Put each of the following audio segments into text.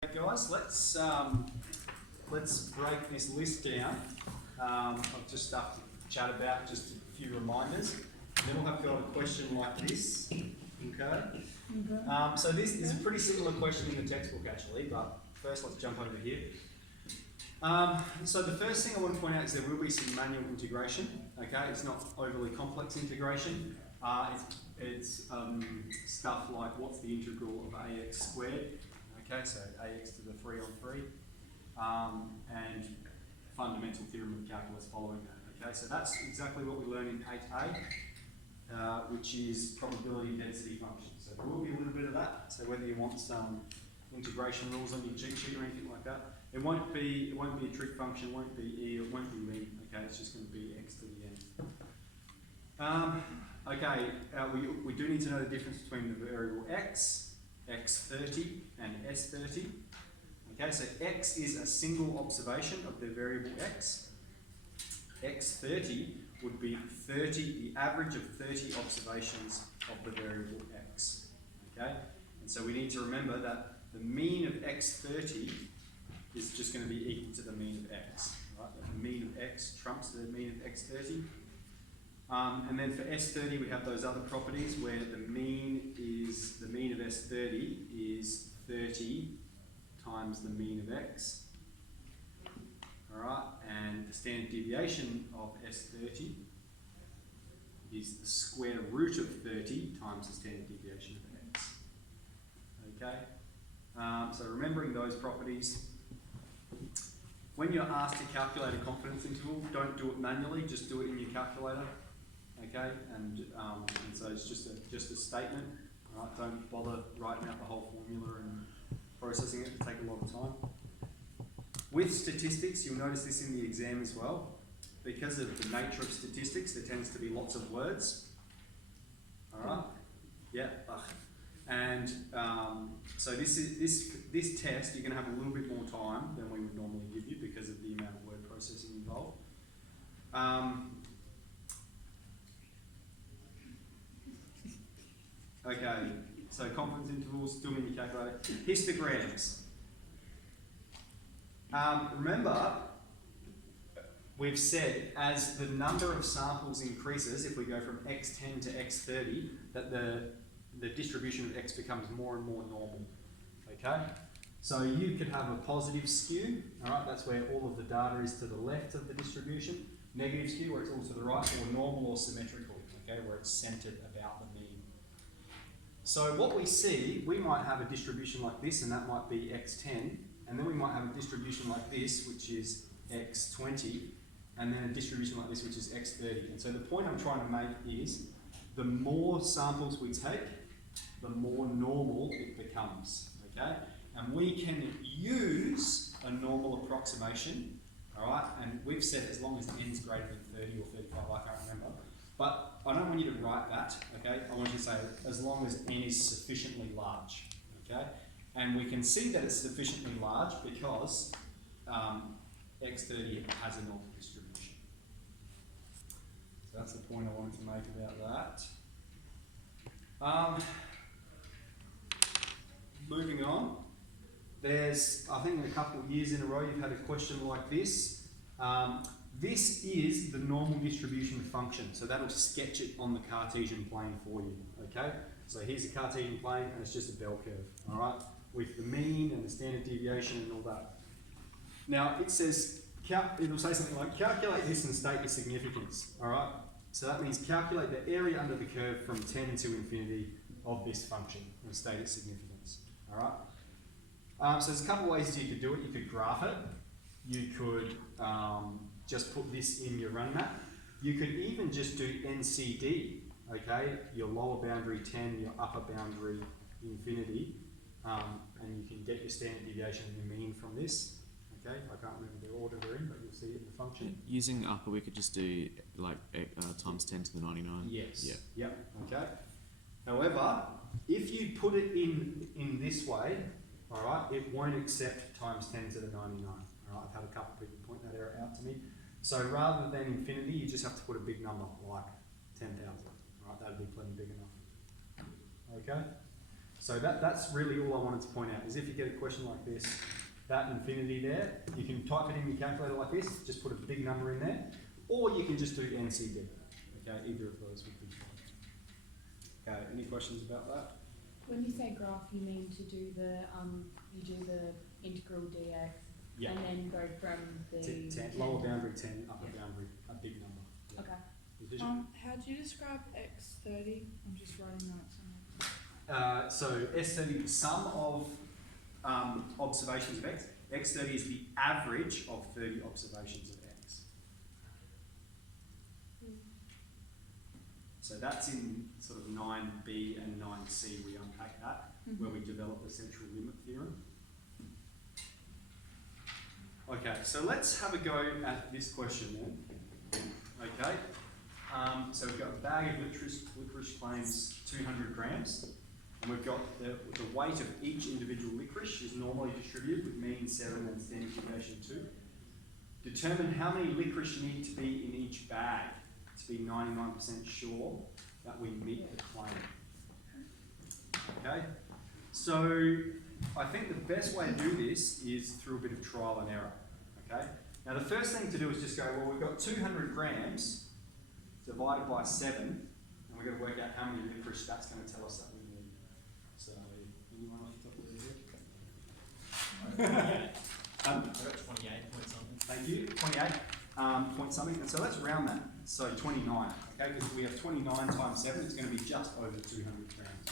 Guys, let's break this list down of just stuff to chat about, just a few reminders. Then we'll have got a question like this. Okay. So this is a pretty similar question in the textbook actually, but first let's jump over here. So the first thing I want to point out is there will be some manual integration. Okay, it's not overly complex integration. It's stuff like what's the integral of ax squared. Okay, so ax to the 3 on 3, and fundamental theorem of calculus following that. Okay, so that's exactly what we learned in 8a, which is probability density function. So there will be a little bit of that. So whether you want some integration rules on your cheat sheet or anything like that, it won't be a trig function, it won't be e, it won't be me. Okay, it's just going to be x to the n. We do need to know the difference between the variable x, x30 and s30. Okay, so x is a single observation of the variable x. x30 would be 30, the average of 30 observations of the variable x. Okay, and so we need to remember that the mean of x30 is just going to be equal to the mean of x. Right? The mean of x trumps the mean of x30. And then for S30 we have those other properties where the mean of S30 is 30 times the mean of x. Alright, and the standard deviation of S30 is the square root of 30 times the standard deviation of x. Okay, so remembering those properties. When you're asked to calculate a confidence interval, don't do it manually, just do it in your calculator. Okay, and so it's just a statement. Right? Don't bother writing out the whole formula and processing it. It'll take a lot of time. With statistics, you'll notice this in the exam as well. Because of the nature of statistics, there tends to be lots of words. All right. Yeah. And so this test, you're going to have a little bit more time than we would normally give you because of the amount of word processing involved. Okay, so confidence intervals, do them in your calculator. Histograms. Remember, we've said as the number of samples increases, if we go from x10 to x30, that the distribution of x becomes more and more normal. Okay? So you could have a positive skew, alright, that's where all of the data is to the left of the distribution. Negative skew, where it's all to the right, or normal or symmetrical, okay, where it's centered about the mean. So what we see, we might have a distribution like this, and that might be x10, and then we might have a distribution like this, which is x20, and then a distribution like this, which is x30. And so the point I'm trying to make is, the more samples we take, the more normal it becomes, okay? And we can use a normal approximation, all right? And we've said as long as n is greater than 30 or 35, I can't remember. But I don't want you to write that, okay? I want you to say as long as n is sufficiently large, okay? And we can see that it's sufficiently large because x30 has a normal distribution. So that's the point I wanted to make about that. Moving on, there's, I think in a couple of years in a row you've had a question like this. This is the normal distribution function, so that'll sketch it on the Cartesian plane for you, okay? So here's a Cartesian plane and it's just a bell curve, all right? With the mean and the standard deviation and all that. Now it says, it'll say something like, calculate this and state the significance, all right? So that means calculate the area under the curve from 10 to infinity of this function and state its significance, all right? So there's a couple of ways you could do it. You could graph it. You could just put this in your run map. You could even just do NCD, okay? Your lower boundary 10, your upper boundary infinity, and you can get your standard deviation and your mean from this, okay? I can't remember the order they're in, but you'll see it in the function. Using upper, we could just do like times 10 to the 99. Yes. Yeah. Yep. Okay. However, if you put it in this way, all right, it won't accept times 10 to the 99. All right, I've had a couple of people point that error out to me. So rather than infinity, you just have to put a big number like 10,000. All right, that'd be plenty big enough. Okay. So that's really all I wanted to point out, is if you get a question like this, that infinity there, you can type it in your calculator like this, just put a big number in there, or you can just do NCD. Okay, either of those would be fine. Okay, any questions about that? When you say graph, you mean to do the you do the integral dx, Yeah. and then go from the 10, lower boundary 10, upper boundary, a big number. Yeah. Okay. Did you? How do you describe x30? I'm just writing notes on it. So S30, the sum of observations of x. X30 is the average of 30 observations of x. So that's in sort of 9b and 9c, we unpack that, where we develop the central limit theorem. Okay, so let's have a go at this question then. Okay, so we've got a bag of licorice claims 200 grams, and we've got the weight of each individual licorice is normally distributed with mean 7 and standard deviation 2. Determine how many licorice need to be in each bag to be 99% sure that we meet the claim. Okay, so I think the best way to do this is through a bit of trial and error. Okay, now the first thing to do is just go, well, we've got 200 grams divided by 7, and we're going to work out how many licorice that's going to tell us that we need. So, anyone off the top of their head? I got 28 point something. Thank you, 28 point something, and so let's round that. So 29, okay, because we have 29 times 7, it's going to be just over 200 grams.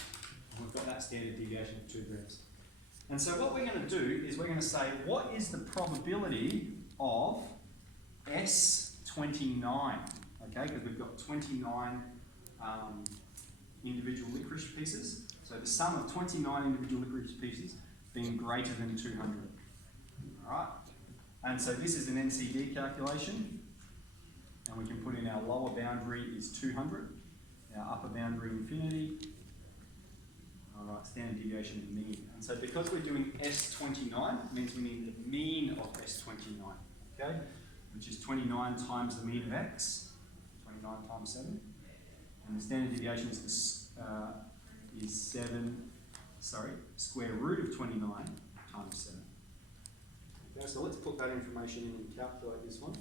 And we've got that standard deviation of 2 grams. And so what we're going to do is we're going to say, what is the probability of S29? Okay, because we've got 29 individual licorice pieces. So the sum of 29 individual licorice pieces being greater than 200. All right? And so this is an NCD calculation. And we can put in our lower boundary is 200, our upper boundary infinity. All right, standard deviation and mean. And so because we're doing S29, it means we need the mean of S29, okay? Which is 29 times the mean of x, 29 times 7. And the standard deviation is square root of 29 times 7. Okay, so let's put that information in and calculate this one.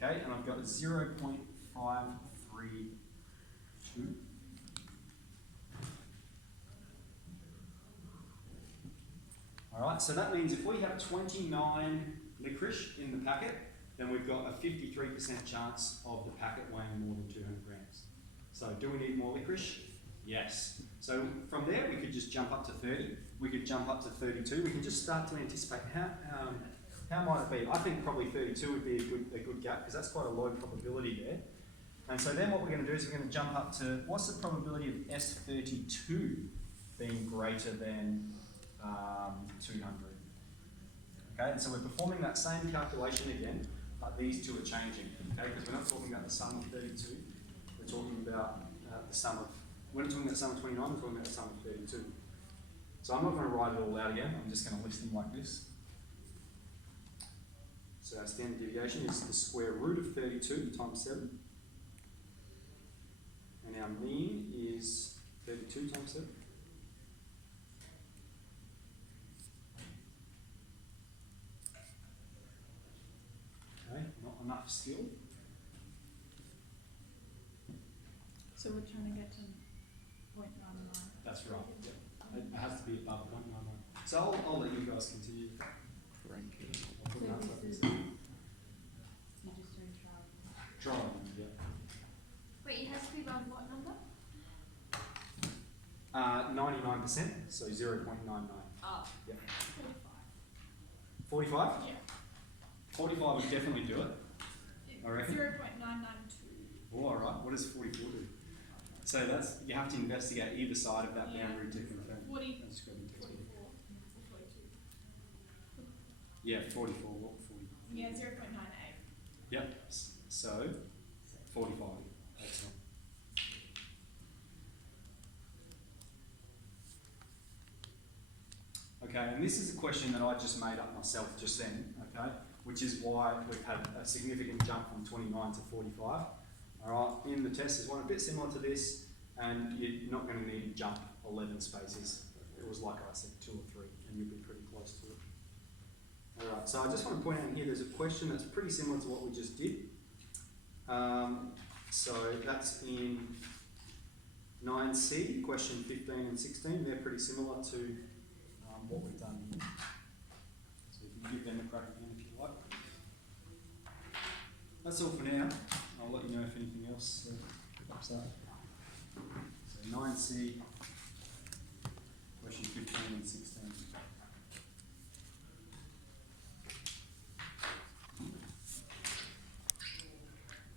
Okay, and I've got 0.532. Alright, so that means if we have 29 licorice in the packet, then we've got a 53% chance of the packet weighing more than 200 grams. So do we need more licorice? Yes. So from there we could just jump up to 30, we could jump up to 32, we can just start to anticipate how might it be? I think probably 32 would be a good gap because that's quite a low probability there. And so then what we're going to do is we're going to jump up to, what's the probability of S32 being greater than 200? Okay, and so we're performing that same calculation again, but these two are changing, okay, because we're not talking about the sum of 32, we're talking about the sum of, we're not talking about the sum of 29, we're talking about the sum of 32. So I'm not going to write it all out again, I'm just going to list them like this. So our standard deviation is the square root of 32 times 7. And our mean is 32 times 7. Okay, not enough still. So we're trying to get to 0.99. That's right. Yep. It has to be above 0.99. So I'll let you guys continue. I'll put an answer up You're there. just doing trial. Trial, yeah. Wait, it has to be above what number? 99%, so 0.99. Oh. Yeah. 45. 45? Yeah. 45 would definitely do it. I reckon. 0.992. Oh, all right. What does 44 do? So that's, you have to investigate either side of that boundary to confirm. 40. That's got to be tested. 44. 42. Yeah, 44. What 40? Yeah, 0.98. Yep. So, 45. Excellent. Okay, and this is a question that I just made up myself just then, okay, which is why we've had a significant jump from 29 to 45. All right, in the test, there's one a bit similar to this, and you're not going to need to jump 11 spaces. It was like I said, 2 or 3, and you'll be pretty close to it. All right, so I just want to point out here, there's a question that's pretty similar to what we just did. So that's in 9C, question 15 and 16. They're pretty similar to what we've done here. So you can give them a crack again if you like. That's all for now. I'll let you know if anything else pops up. So 9C.